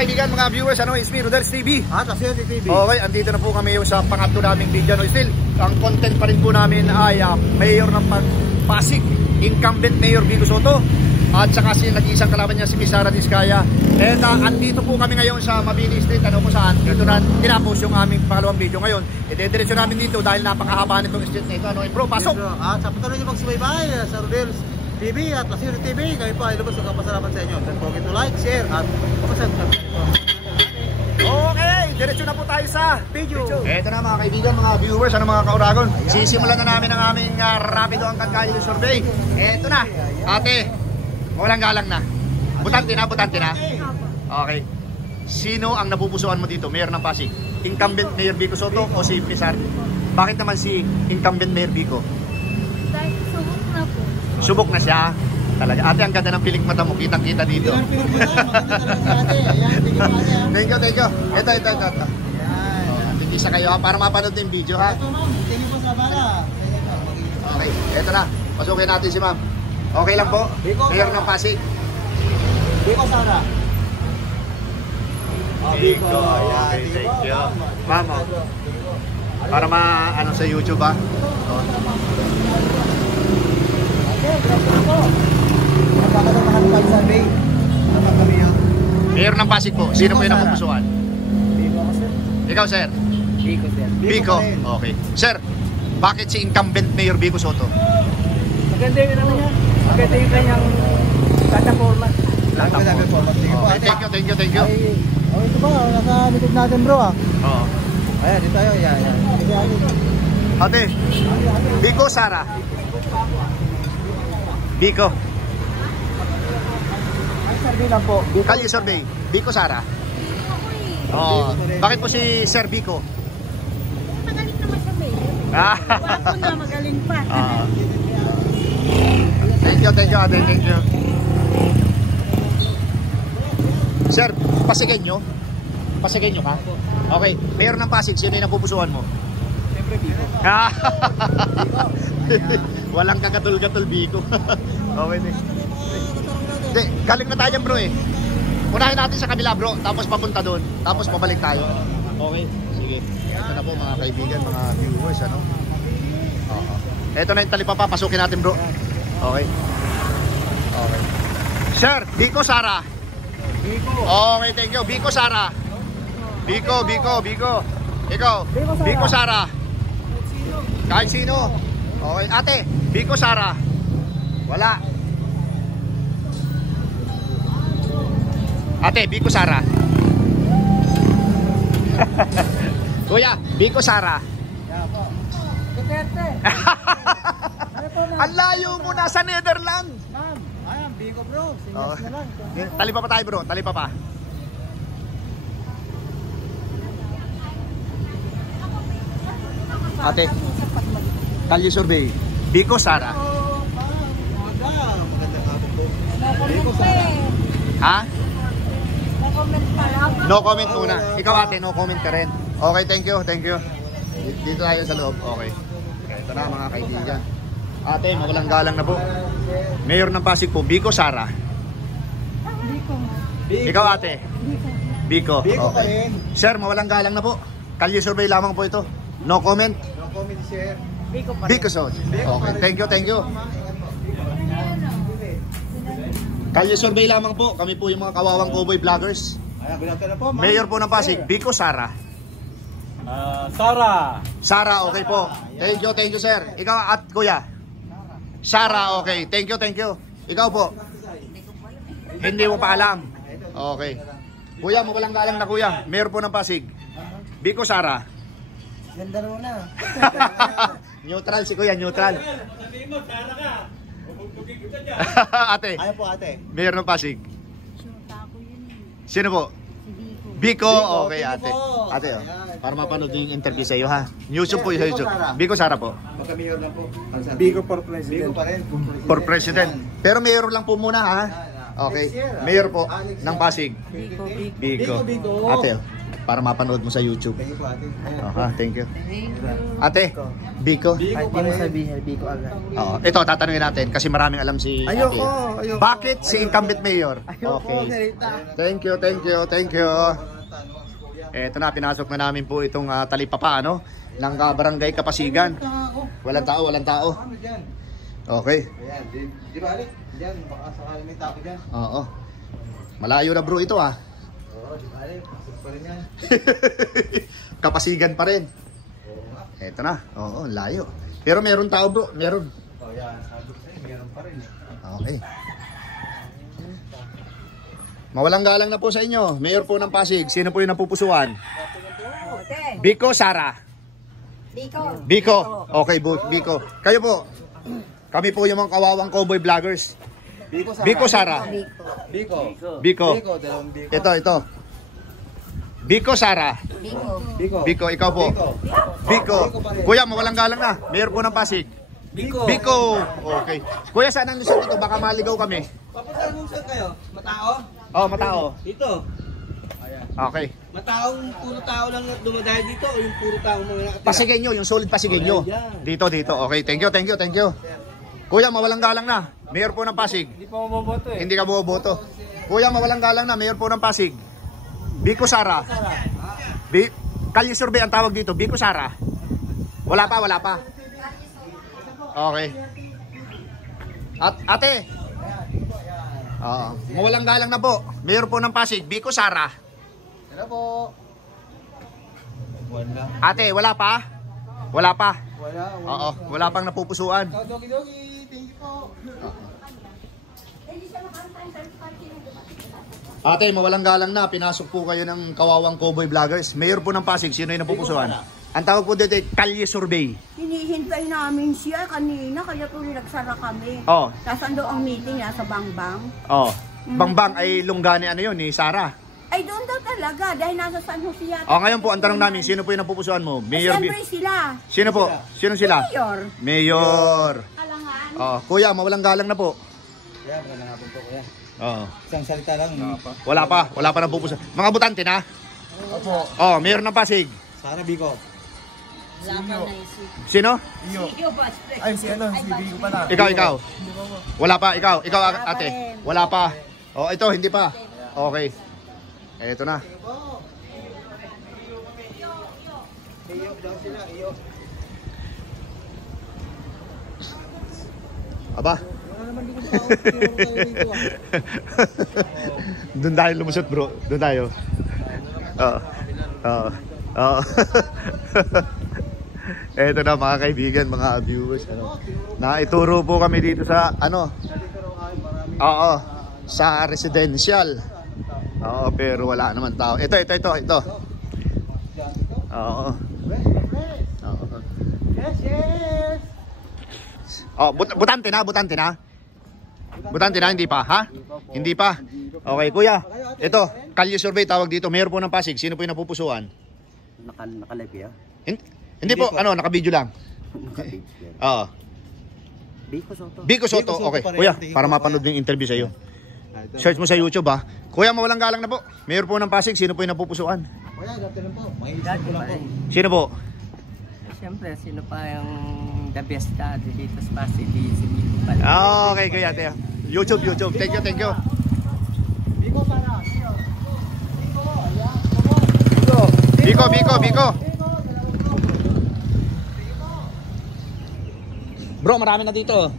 kaibigan, mga viewers, it's me, Rodels TV. At Lasir TV. Okay, andito na po kami sa pangatlo naming video. Still, ang content pa rin po namin ay mayor ng Pasig, incumbent Mayor Vico Soto. At saka nag-iisang kalaban niya si Miss Sara Diskaya. And andito po kami ngayon sa Mabini Street, kung saan dito na tinapos yung aming pangalawang video ngayon. Ide-diretso namin dito dahil napakahaba nitong street na ito. Bro, pasok! At sa patuloy niyo magsubaybay sa Rodels TV at Lasir TV, kayo po ay lubos ng kapasalamat sa inyo. Don't forget to like, share, at subscribe po. Okay, diretso na po tayo sa video. Eto na mga kaibigan, mga viewers, mga kauragon. Sisimulan na namin ang aming rapido ang Kalye survey. Eto na, ate, walang galang na. Butante na, butante na. Okay. Sino ang napupusuan mo dito, Mayor ng Pasig? Incumbent Mayor Vico Soto o si Pisar? Bakit naman si incumbent Mayor Vico? Dahil subok na po. Subok na siya. Talaga. Ate, ang ganda ng piling mata mo. Kitang-kita dito. Thank you, thank you. Ito. Tigisa kayo para mapanood yung video, ha? Thank you po sa bala. Okay, ito na. Pasukin natin si ma'am. Okay lang po? Mayor ng Pasig. Vico Sara. Vico. Okay, thank you. Ma'am, para ma-ano sa YouTube, ha? Mayor ng Pasig po. Sino po yung napupusuan? Ikaw, sir? Vico, sir. Vico. Okay. Sir, bakit si incumbent Mayor Vico Soto? Maganda yung naman niya. Maganda yung kanyang plataforma. Thank you. Oh, ito ba? Nasa likod natin, bro, Oo. Ayan, dito tayo. Ayan. Ate, Vico, Sara? Vico. Survey lang po. Kalye survey. Vico, Sara? Oh. Bakit po si Sir Vico? Magaling naman sa mayor. Ah. Wala po na, magaling pa. Thank you, ate. Thank you. Sir, Pasigenyo? Pasigenyo ka? Okay. Mayor ng Pasig, sino yung napupusuan mo? Siyempre, Vico. Walang kagatul-gatul Vico. Okay. Hindi, galing na tayo bro eh. Unahin natin sa kabila bro, tapos papunta doon, tapos pabalik tayo. Okay, sige. Ito na po mga kaibigan, mga viewers, Ito na yung talipapa, pasukin natin bro. Okay. Sir, Vico, Sara? Vico. Okay, thank you. Vico, Sara? Vico. Ikaw, Vico, Sara? Kahit sino. Okay, ate, Vico, Sara? Wala. Ate, Vico, Sara? Kuya, Vico, Sara? Duterte. Ang layo mo, nasa Netherlands. Ma'am, ayan, Vico bro. Singas na lang. Talipa pa tayo bro, talipa pa. Ate, Kalye survey. Vico, Sara? Vico Sara. Ha? Comment pa lang. No comment muna. Ikaw ate, no comment ka rin. Okay, thank you. Dito tayo sa loob. Okay. Ito na mga kaibigan. Ate, mawalang galang na po. Mayor ng Pasig po, Vico, Sara? Vico. Ikaw ate? Vico. Vico pa Okay. rin. Sir, mawalang galang na po. Kalye survey lamang po ito. No comment? No comment, sir. Vico pa rin. Vico Soto. Okay, thank you. Kalye survey lamang po. Kami po yung mga kawawang cowboy vloggers. Ayan, binata na po, ma'am. Mayor po ng Pasig, Vico, Sara? Sara. Sara, okay po. Thank you sir. Ikaw at kuya? Sara, okay. Thank you. Ikaw po? Hindi mo pa alam. Okay. Kuya, mawalang galang na kuya. Mayor po ng Pasig. Vico, Sara? Ganda naman na. Neutral si kuya, neutral. Sabihin mo, Sara ka. Bubugtugin kita dyan. Ate, Ayaw po, ate. Mayor ng Pasig. Syuta ko yun eh. Sino po? Si Vico. Vico, okay Vico ate. po. Ate, Ayan. para mapanood yung interview sa iyo ha. YouTube po Vico, yung YouTube. Sara. Vico, Sara po. Magka-mayor lang po. Vico for president. Vico pa rin. For president. Pero mayor lang po muna ha. Okay. Mayor po ng Pasig. Vico. Vico. Vico. Ate, para mapanood mo sa YouTube. Thank you po ate. Thank you. Ate, Biko. Kahit di mo sabihin, Biko agad. Oo. Ito, tatanungin natin kasi maraming alam si Ayoko. Bakit si incumbent mayor? Ayoko, Okay. Nerita. Thank you. Eto na, pinasok na namin po itong talipapa, ano? Ng barangay Kapasigan. Walang tao. Ano dyan? Okay. Ayan, di balik. Diyan, baka sakali may tao dyan. Oo. Malayo na bro ito ah. Oo, di balik. Pasok pa rin yan. Kapasigan pa rin. Oo nga. Eto na. Oo, layo. Pero meron tao bro, meron. Oh, yan. Sabi ko sa'yo, meron pa rin. Okay. Mawalang galang na po sa inyo. Mayor po ng Pasig. Sino po yung napupusuan? Biko, Sara. Biko. Okay, Biko. Kayo po. Kami po yung mga kawawang cowboy vloggers. Biko, Sara. Biko. Dalawang Biko. Ito. Biko, Sara. Biko, ikaw po. Biko. Kuya, mawalang galang na. Mayor po ng Pasig. Biko. Okay. Kuya, saan ang lusot ito? Baka maligaw kami. Papunta mo saan kayo? Matao? Oh, matao. Dito. Okay. Mataong puro tao lang dumadayo dito o yung puro tao mga nakatira? Pasigenyo, yung solid Pasigenyo. Dito. Okay, thank you. Kuya, mawalang galang na. Mayor po ng Pasig. Hindi pa maboboto eh. Hindi ka bumoboto. Kuya, mawalang galang na. Mayor po ng Pasig. Biko, Sara. Kalye survey ang tawag dito. Biko, Sara. Wala pa. Okay. Ate. Oo. Mawalang galang na po. Mayor po ng Pasig. Biko, Sara. Hello po. Wala. Ate, wala pa? Wala. Wala. Wala pang napupusuan. Dogi. Thank you po. Ate, mawalang galang na. Pinasok po kayo ng kawawang cowboy vloggers. Mayor po ng Pasig. Sino yung napupusuan? Ang tawag po dito ay Kalye Survey. Hinihintay namin siya kanina, kaya tuloy nagsara kami. Oh. Tapos ando ang meeting nasa Bangbang. Oh. Bangbang ay lunggani ano yun ni Sara. Ay doon daw talaga, dahil nasa San Jose yata. Oh, ngayon po ang tanong namin, sino po yung napupusuan mo? Mayor. Siyempre sila. Sino po? Sino sila? Mayor. Kalangan. Oh, kuya, mawalang galang na po. Kaya, magandang hapon po kuya. Oo. Isang salita lang. Wala pa napupusuan. Mga butante na? Opo. Oh, Mayor ng Pasig. Sara Biko. Sino? Ay, si Biko pala. Ikaw. Wala pa, ikaw ate. Wala pa. Oh, ito hindi pa. Okay. Eto na. Iyo daw sila, iyo. Aba. Doon tayo lumusot bro. Doon tayo. Oo. Eto na mga kaibigan, mga viewers. Naituro po kami dito sa sa residential. Oo, pero wala naman tao. Ito. Oo. Yes. Oh, butante na. Butante na, hindi pa, ha? Hindi pa. Okay, kuya. Ito, Kalye Survey tawag dito. Mayor po ng Pasig. Sino po yung napupusuan? Nakalive ya? Hindi po, naka-video lang. Oo. Biko Soto. Okay, kuya, para mapanood yung interview sa iyo. Search mo sa YouTube, ha. Kuya, mawalang galang na po. Mayor po ng Pasig. Sino po yung napupusuan? Kuya, dati lang po. Mahilisip ko lang po. Sino po? Siyempre, sino pa yung the best dito sa Pasig? Si Biko pala. Okay, kuya. YouTube. Thank you. Biko. Bro, marami na dito.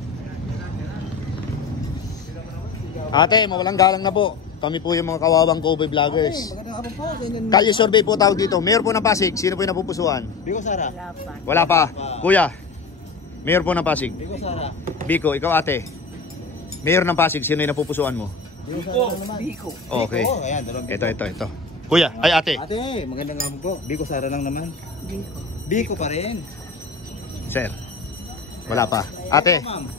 Ate, mawalang galang na po. Kami po yung mga kawawang cowboy vloggers. Magandang hapon po. Kalye Survey po tawag dito. Mayor po ng Pasig. Sino po yung napupusuan? Biko Sara. Wala pa. Kuya, Mayor po ng Pasig. Biko Sara. Biko, ikaw ate. Mayor ng Pasig. Sino yung napupusuan mo? Biko. Okay. Ayan, dalawang Biko. Ito. Kuya, ay ate. Ate, magandang hapon po. Biko Sara lang naman. Biko pa rin. Sir. Wala pa. Ate. Ma'am.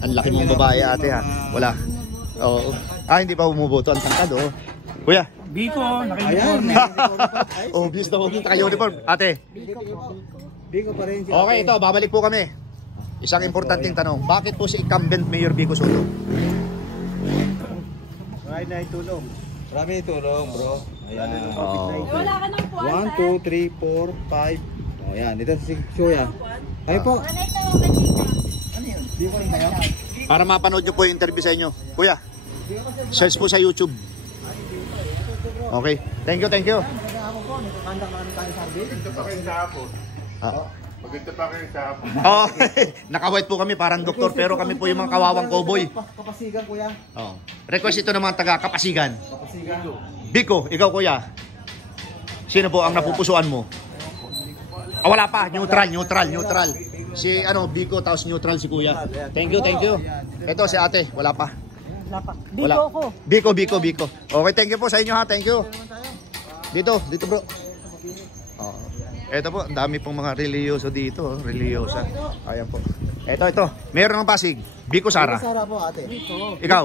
Ang laki mong babae ate ha. Wala. Oo. Hindi pa bumuboto. Ang tangkad oh. Kuya. Biko, Ayan. Obvious na huwag yung naka-uniform. Ate. Biko pa rin. Okay, ito. Babalik po kami. Isang importanteng tanong. Bakit po si incumbent Mayor Biko Soto? Marami na itulong, bro. Ayan. Wala ka ng puwan, 1, 2, 3, 4, 5. Oh, yan. Dito si Kuya. Kayo po. Para mapanood nyo po yung interview sa inyo. Kuya, search po sa YouTube. Okay. Thank you, thank you. Maganda pa kayo sa hapon. Oh, naka-white po kami parang doktor pero kami po yung mga kawawang cowboy. Kapasigan, Kuya. Oh. Request ito ng mga taga Kapasigan. Kapasigan. Biko, ikaw kuya. Sino po ang napupusuan mo? Ah, wala pa, neutral. Si Biko tapos neutral si kuya. Thank you. Ito si ate, wala pa. Dito ako. Biko. Okay, thank you po sa inyo ha, thank you. Dito bro. Oh. Ito po, ang dami pong mga religyoso dito, religyosa. Ayan po. Ito. Meron ng Pasig. Biko Sara. Sara po, ate. Ikaw?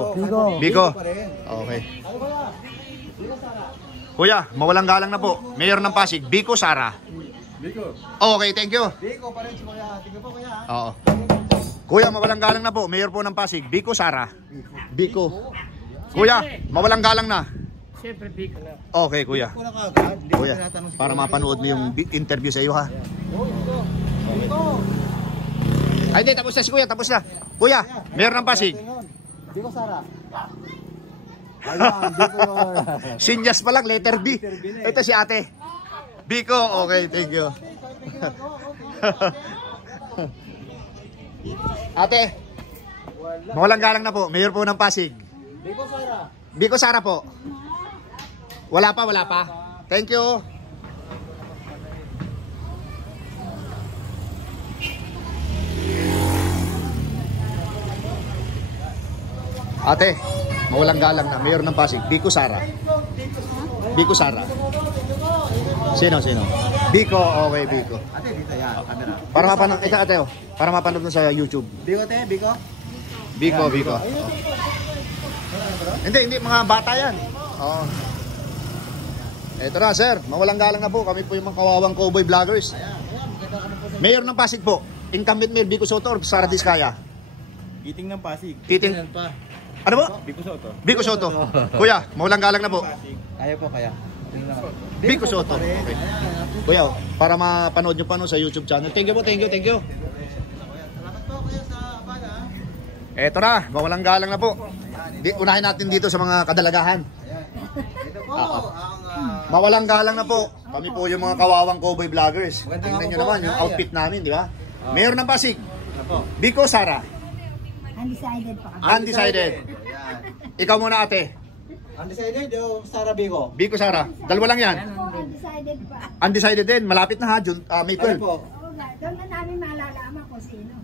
Biko. pa rin. Okay. Kuya, mawalang galang na po. Mayor ng Pasig, Biko Sara. Biko. Okay, thank you. Biko pa rin si Kuya. Tingnan po, Kuya. Oo. Kuya, mawalang galang na po. Mayor po ng Pasig, Biko Sara. Biko. Kuya, mawalang galang na. Siyempre, Biko na. Okay, kuya. Kuya kagad. Hindi ko Kuya, tinatanong si para Kuya. mapanood mo yung interview sa iyo ha. Biko. Ay, hindi, tapos na si kuya, tapos na. Kuya, mayor ng Pasig. Biko Sara. Ayan, Biko. Sinyas pa lang, letter B. Ito si ate. Biko, okay, thank you. Ate, mawalang galang na po. Mayor po ng Pasig. Biko Sara. Biko Sara po. Wala pa. Thank you. Ate, mawalang galang na. Mayor ng Pasig, Biko Sara. Biko Sara. Sino? Biko, okay, Biko. Ate, dito yan. Camera. Para mapanood, ate, para mapanood mo sa YouTube. Biko, te. Biko. Biko. Hindi, mga bata yan. Oo. Eto na, sir. Mawalang galang na po. Kami po yung mga kawawang cowboy vloggers. Mayor ng Pasig po. Incumbent Mayor Biko Soto or Sara Diskaya? Giting ng Pasig. Titing. Ano po? Biko Soto. Biko Soto. Kuya, mawalang galang na po. Kaya po, kaya. Biko Soto. Okay. Kuya, para mapanood nyo pa no sa YouTube channel. Thank you po, thank you. Salamat po, Kuya, sa baga. Eto na, mawalang galang na po. Unahin natin dito sa mga kadalagahan. Ito po, ang... Mawalang galang na po. Kami po yung mga kawawang cowboy vloggers. Tingnan nyo naman yung outfit namin, di ba? Mayor ng Pasig, Biko Sara. Undecided pa kami. Undecided. Ikaw muna ate. Undecided o Sara Biko? Biko Sara. Dalawa lang yan. Undecided pa. Undecided din. Malapit na ha. May Kaya 12. po. Oo nga, doon na namin malalaman kung sino.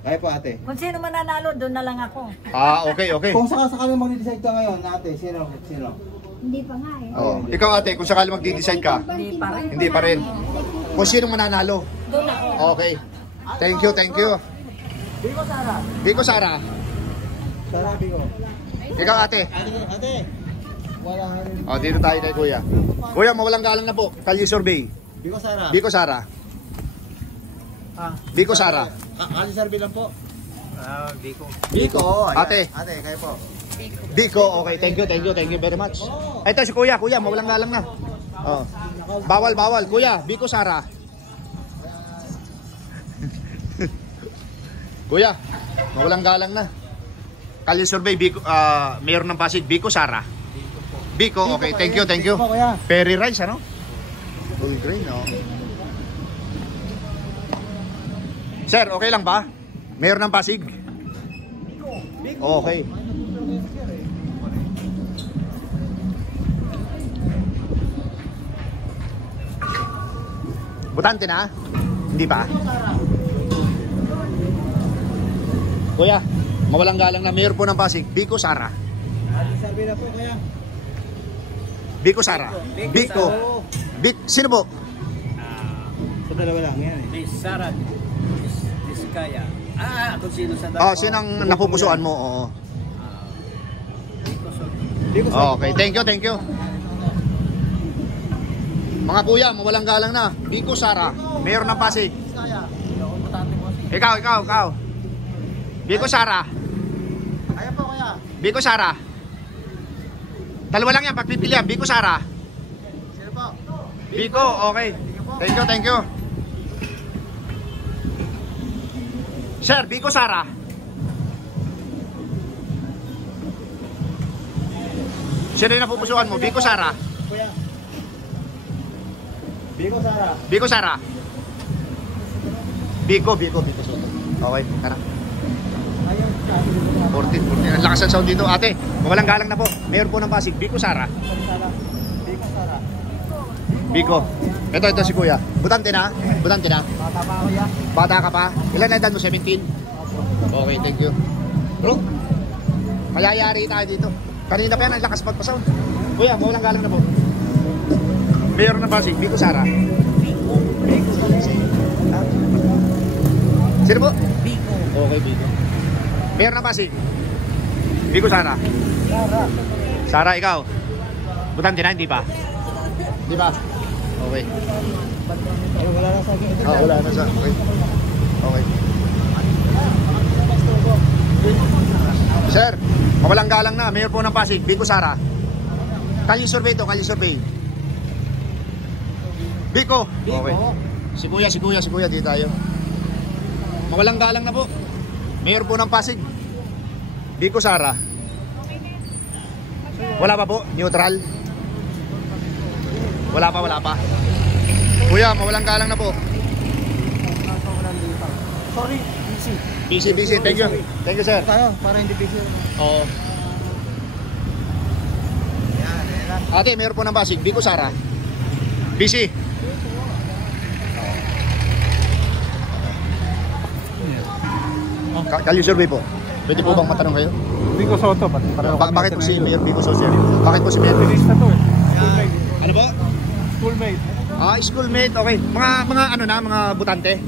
Kaya po, ate. Kung sino mananalo, doon na lang ako. Okay. Kung sakasakali mag-decide ka ngayon, ate, sino? Hindi pa nga eh. Oh. Ikaw ate, kung sakali mag-decide ka, hindi pa rin. Kung sino mananalo. Doon ako. Okay. Thank you. Biko Sara. Biko Sara. Sara Biko. Ikaw ate. Ate. Wala rin. Dito tayo kay kuya. Kuya, mawalang galang na po. Kalye survey. Biko Sara. Biko Sara. Biko Sara. Ali survey lang po. Biko. Biko. Ayan. Ate. Ate, kayo po. Biko, okay. Thank you very much. Ito si kuya, mawalang galang na. Oh. Bawal. Kuya, Biko Sara. Kuya, mawalang galang na. Kalye survey, Biko, Mayor ng Pasig, Biko Sara. Biko, okay. Thank you. Biko po, kuya. Perry rice, ano? Full grain, oh. Sir, okay lang ba? Mayor ng Pasig? Okay. Butante na? Hindi pa? Kuya, mawalang galang na mayor po ng Pasig, Biko Sara. Survey na po, kaya. Biko Sara. Biko. Sino po? Sa dalawa lang, yan eh. Sara Diskaya. Kung sino sa Sinang napupusuan mo? Oo. Biko Sara. Okay, thank you. Mga kuya, mawalang galang na. Biko Sara, mayor ng Pasig. Ikaw. Biko Sara. Kaya po, kaya. Biko Sara. Dalawa lang yan, pagpipilian. Biko Sara. Biko, okay. Thank you, thank you. Sir, Biko Sara. Sino yung napupusuan mo? Biko Sara. Kuya. Biko Sara. Biko Sara. Biko Soto. Okay, tara. 14. Ang lakas ng sound dito. Ate, walang galang na po. Mayor po ng Pasig, Biko Sara. Biko Sara. Biko. Ito si Kuya. Butante na? Butante na? Bata pa kuya. Bata ka pa? Ilan na edad mo? 17? Okay, thank you. Bro, mayayari tayo dito. Kanina pa yan, ang lakas magpasound. Kuya, walang galang na po. Mayor ng Pasig, Biko Sara. Biko Sara. Sino po? Biko. Okay, Biko. Mayor ng Pasig, Biko Sara. Sara, ikaw? Butante na, hindi pa? Hindi pa? Okay. Wala na sa akin. Wala na sa... Okay. Okay. Sir, mawalang galang na. Mayor po ng Pasig, Biko Sara. Kalye survey to, kalye survey. Biko. Okay. Si Kuya, di tayo. Mawalang galang na po. Mayor po ng Pasig, Biko Sara. Wala pa po? Neutral? Wala pa. Kuya, mawalang galang na po. Sorry, Busy. Thank you. Thank you, sir. tayo para hindi busy. Oo. Ate, mayor po ng Pasig, Biko Sara. Busy. Kalye survey po. Pwede po bang matanong kayo? Biko Soto. Bakit po si Mayor Biko Soto? Bakit po si Mayor Biko? Bilis na to eh. Ano po? Schoolmate. Schoolmate, okay. Mga ano na, mga butante?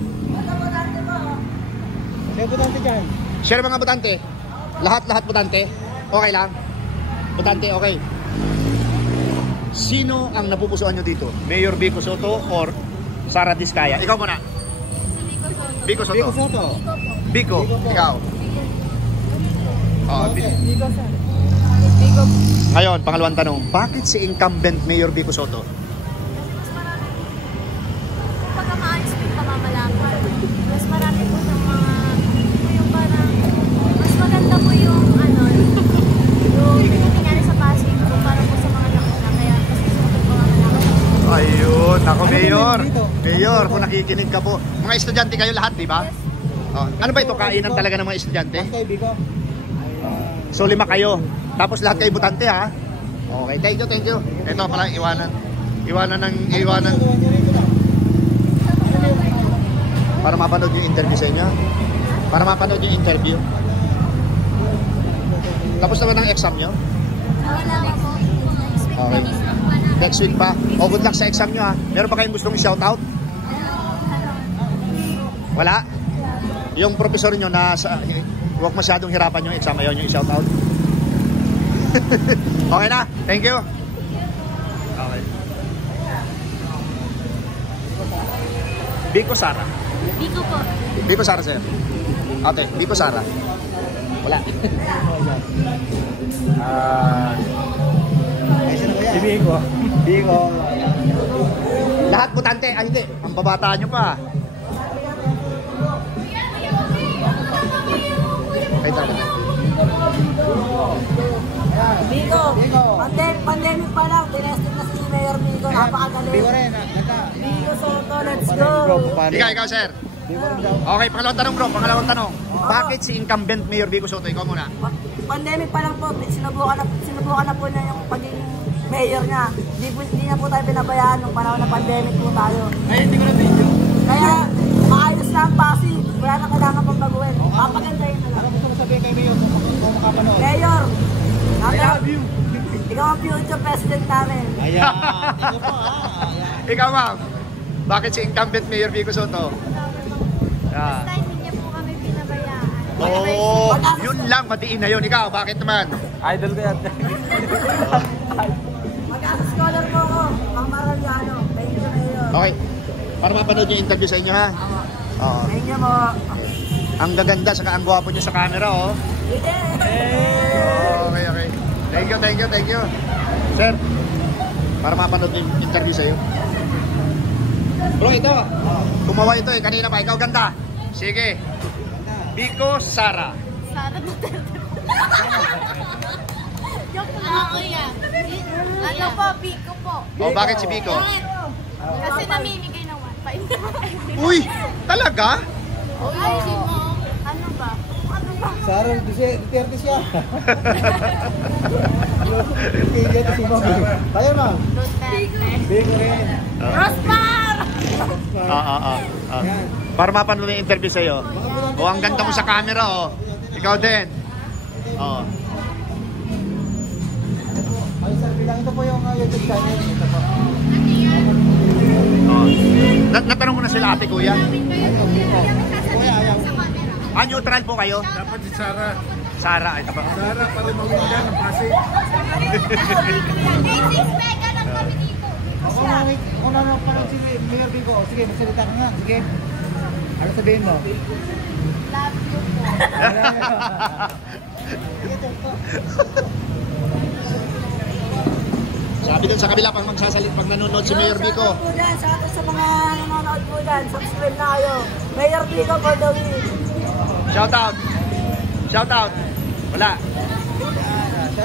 Sino butante dyan? Share mga butante? Lahat butante? Okay lang? Butante, okay. Sino ang napupusuan nyo dito? Mayor Biko Soto or Sara Diskaya? Ikaw muna. Biko Soto. Biko Soto. Biko, ikaw. Biko Sara. Ngayon, pangalawang tanong. Bakit si incumbent Mayor Biko Soto? Pagkamaayos po yung pamamalakan. Mas marami po ng mga, yung parang, mas maganda po yung nangyari sa Pasig po para po sa mga nakuna. Kaya mas gusto ko po pamamalakan. Ayun, ako Mayor. Mayor, kung nakikinig ka po. Mga estudyante kayo lahat, di ba? Ano ba ito? Kainan talaga ng mga estudyante? Okay, Biko. So 5 kayo. Tapos lahat kayo butante, ha? Okay, thank you. Ito pala, iwanan. Para mapanood yung interview sa inyo. Tapos naman ang exam nyo? Wala ka po. Okay. Next week pa. Good luck sa exam nyo, ha? Meron pa kayong gustong shoutout? Wala? Yung professor nyo na huwag masyadong hirapan yung exam, ayaw nyo i-shoutout. Okay na? Thank you. Okay. Biko Sara. Biko po. Biko Sara, sir. Ate, Biko Sara. Wala. Si Biko. Biko. Lahat butante. Hindi. Ang babata nyo pa. Ay, talaga. Biko. Pandemic pa lang. Tinesting na si Mayor Biko. Napakagaling. Biko rin. Biko Soto, let's go. Ikaw, sir. Okay, pangalawang tanong. Bakit si incumbent Mayor Biko Soto? Ikaw muna. Pandemic pa lang po. Sinubukan na po niya yung pagiging mayor niya. Hindi na po tayo pinabayaan nung panahon ng pandemic po tayo. Ay, hindi ko na video. Kaya, maayos na ang Pasig. Wala na kailangan pang baguhin. Papagandahin na lang. Ano gusto mo sabihin kay Mayor kung makapanood? Mayor, I love you. ikaw ang future president namin. Ayan. Ito po Ikaw, ma'am. Bakit si incumbent Mayor Biko Soto? Basta hindi niya po kami pinabayaan. Oo, yun lang, matiin na yun. Ikaw, bakit naman? Idol ko yan. Mag-scholar po ako, Mang Maraliano. Thank you, Mayor. Okay, para mapanood yung interview sa inyo, ha? Oo. Thank you mo. Ang gaganda, saka ang gwapo niyo sa camera, oh. Okay. Thank you. Sir, para mapanood yung interview sa iyo. Bro, ito. Gumawa ito eh. Kanina pa. Ikaw ganda. Sige. Biko, Sara. Sara Duterte. Joke lang. Kuya. Ano po, Biko po. O, bakit si Biko? Kasi namimigay ng 1.5. Uy, talaga? Ay, mo. Ano ba? Ano ba? Sara, Duterte siya. Kaya ito si Ma'am. Kaya ma'am. Duterte. Biko rin. Rosmar! Para mapanood yung interview sa'yo. O, ang ganda mo sa camera, oh. Ikaw din. Oh. Ay, sir, bilang ito po yung YouTube channel. Ito po. Oh. Natanong ko na sila ate, kuya. Kuya, ayaw. Ah, neutral po kayo? Dapat si Sarah. Sara, ito pa. Sarah, para mawinda ng Pasig. Kung ano parang si Mayor Biko, sige, magsalita ka nga. Sige. Ano sabihin mo? Love you po. Sabi doon sa kabila pag magsasalit pag nanonood si Mayor Biko. Shoutout po dyan, shoutout sa mga nanonood po dyan. Subscribe na kayo. Mayor Biko for the win. Shout out. Shout out. Wala.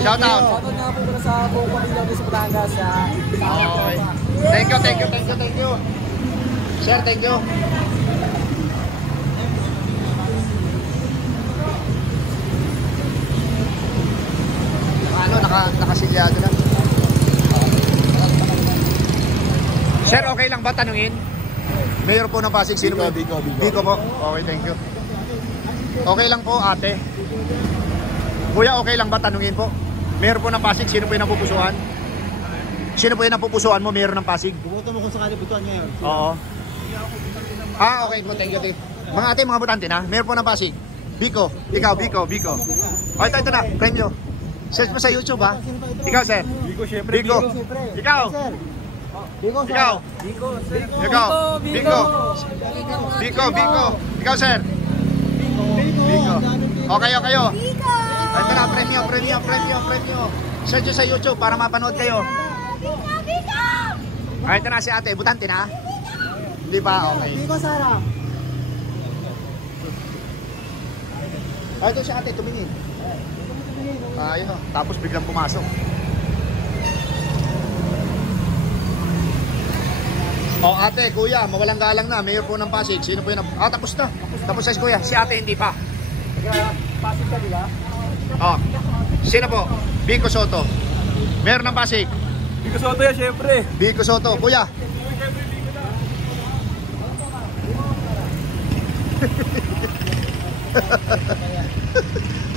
Shout out. Shoutout nga po muna sa buong pamilya sa Batangas. Okay. Thank you, thank you, thank you, thank you. Sir, thank you. Ano, nakasilyado na. Sir, okay lang ba tanungin? Mayor po ng Pasig, sino po? Biko. Biko po. Okay, thank you. Okay lang po, ate. Kuya, okay lang ba tanungin po? Mayor po ng Pasig, sino po yung napupusuan? Sino po yung napupusuan mo, Mayor ng Pasig? Bumoto mo kung sakali butuan ngayon. Oo. Ah, okay po, thank you. Mga ate, mga butante na, Mayor po ng Pasig. Biko, ikaw, Biko. Oh, ito na, premyo. Search mo sa YouTube, ha? Ikaw, sir. Biko, syempre. Biko. Ikaw. Biko, sir. Ikaw. Ikaw. Biko. Ikaw, sir. Biko. Okay, kayo. Ito na, premyo. Search sa YouTube para mapanood kayo. Ay, ito na si ate, butante na? Hindi pa, okay. Biko, Sara. Ay, ito si ate, tumingin. Ayun o, tapos biglang pumasok. O ate, kuya, mawalang galang na, Mayor po ng Pasig. Sino po yun? Ah, tapos na. Tapos na si kuya, si ate hindi pa. Pasig ka nila? O, sino po? Biko Soto. Mayor ng Pasig. Biko Soto yan, syempre. Biko Soto, kuya.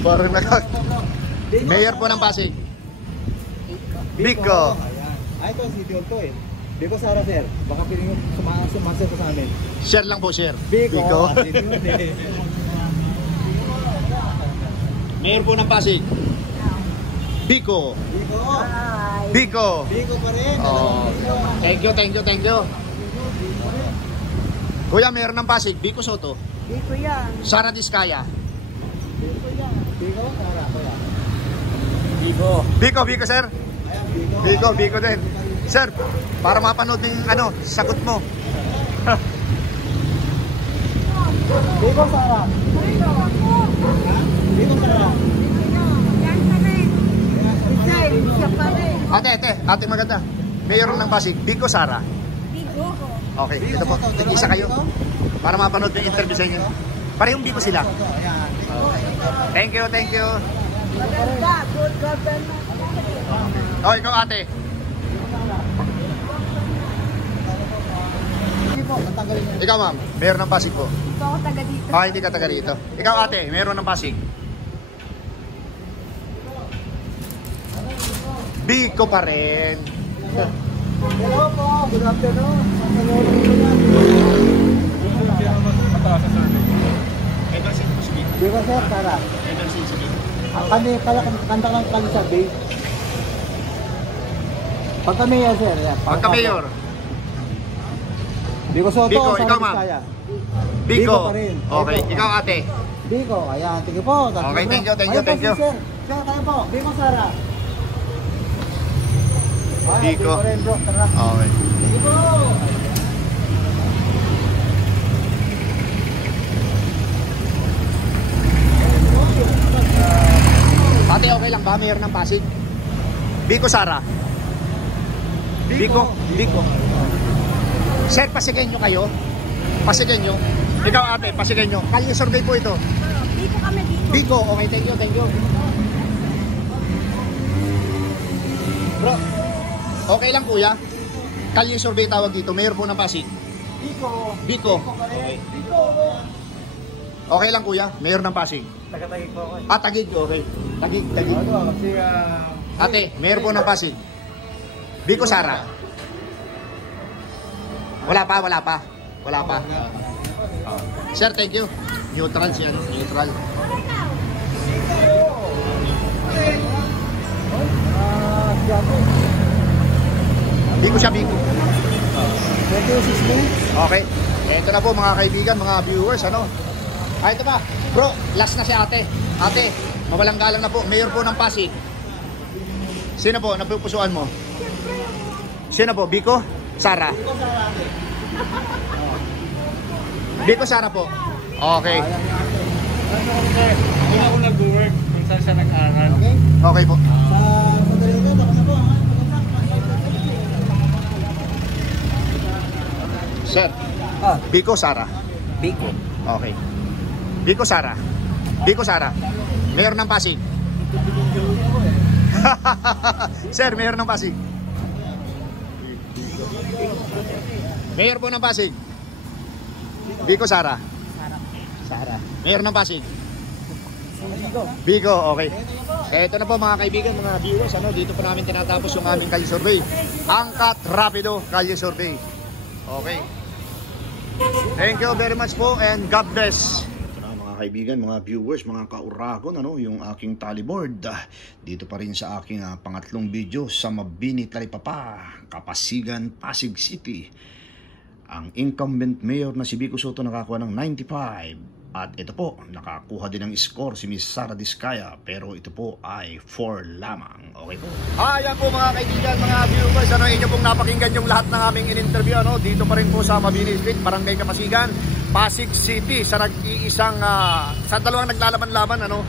Parang Mayor po ng Pasig. Biko. Ay, ito si Dion to eh. Biko, Sara, sir. Baka piling sumasya po sa amin. Share lang po, share. Biko. Mayor po ng Pasig. Biko. Biko. Biko pa rin. Oh. Thank you. Kuya, Mayor ng Pasig, Biko Soto. Biko yan. Sara Diskaya. Biko, Sara. Biko. Biko, sir. Biko din. Sir, para mapanood yung sagot mo. Biko, Sara. Biko, Sara. Ate maganda. Mayor ng Pasig, Biko Sara. Okay, ito po. Isa kayo. Para mapanood yung interview sa inyo. Parehong Biko sila. Thank you. Maganda, good government. Oh, ikaw ate. Ikaw ma'am, Mayor ng Pasig po. Ito ako taga dito. Ah, hindi ka taga rito. Ikaw ate, Mayor ng Pasig. Biko pa rin. Hello po, good afternoon. Mataas sa survey. Biko, sir, Sara. Kanta lang kami sa bay. Pagka mayor, sir. Pagka Mayor. Biko Soto, Biko, Sara ikaw, ma'am. Diskaya. Biko. pa rin. Okay, Biko. ikaw ate. Biko, ayan. Thank you po. Okay, thank you. Ayun po, sir. Sir, tayo po. Biko, Sara. Ay, Biko. rin, bro. Tara. Okay. Biko. ba, Mayor ng Pasig? Biko Sara? Biko? Sir, Pasigenyo kayo? Pasigenyo? Ikaw ate, Pasigenyo. Kalye survey po ito. Dito kami dito. Biko, okay, thank you. Bro, okay lang kuya. Kalye survey tawag dito, Mayor po ng Pasig. Biko. Okay. Okay lang kuya, Mayor ng Pasig. Taga-tagig po ako. Tagig, okay. Tagig. Kasi, Ate, Mayor po ng Pasig. Biko Sara. Wala pa. Sir, thank you. Neutral siya, neutral. Biko siya, Biko. 26 minutes. Okay. Ito na po mga kaibigan, mga viewers, ano? Ito pa. Bro, last na si ate. Ate, mawalang galang na po. Mayor po ng Pasig. Sino po? Napupusuan mo? Sino po? Biko? Sara? Biko Sara po. Okay. Doon ako nag-work kung saan siya nag-aral. Okay po. Sir, Biko Sara. Biko. Okay. Biko Sara. Mayor ng Pasig. Sir, Mayor ng Pasig. Mayor po ng Pasig. Biko Sara. Mayor ng Pasig. Biko, okay. Ito na po mga kaibigan, mga viewers, ano, dito po namin tinatapos yung aming kalye survey. Angkat Rapido Kalye Survey. Okay. Thank you very much po and God bless. Ito na mga kaibigan, mga viewers, mga kauragon, ano, yung aking tallyboard. Dito pa rin sa aking pangatlong video sa Mabini, Talipapa, Kapasigan, Pasig City. Ang incumbent mayor na si Biko Soto nakakuha ng 95. At ito po, nakakuha din ng score si Miss Sara Diskaya, pero ito po ay 4 lamang. Okay po. Ayan po mga kaibigan, mga viewers, ano, inyo pong napakinggan yung lahat ng aming in-interview, ano, dito pa rin po sa Mabini Street, Barangay Kapasigan, Pasig City, sa nag-iisang, sa dalawang naglalaban-laban, ano,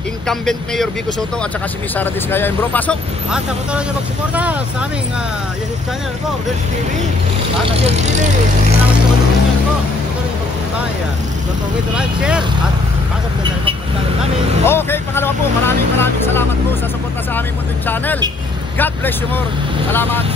incumbent mayor Biko Soto at saka si Miss Sara Diskaya. Bro, pasok! At sa patuloy niyo magsuporta sa aming YouTube channel po, Rodel's TV. At Rodel's TV, salamat sa channel po. Patuloy niyo magsuporta. Don't forget to like, share, at pasok na sa channel namin. Okay, pangalawa po, maraming salamat po sa suporta sa aming munting channel. God bless you more. Salamat.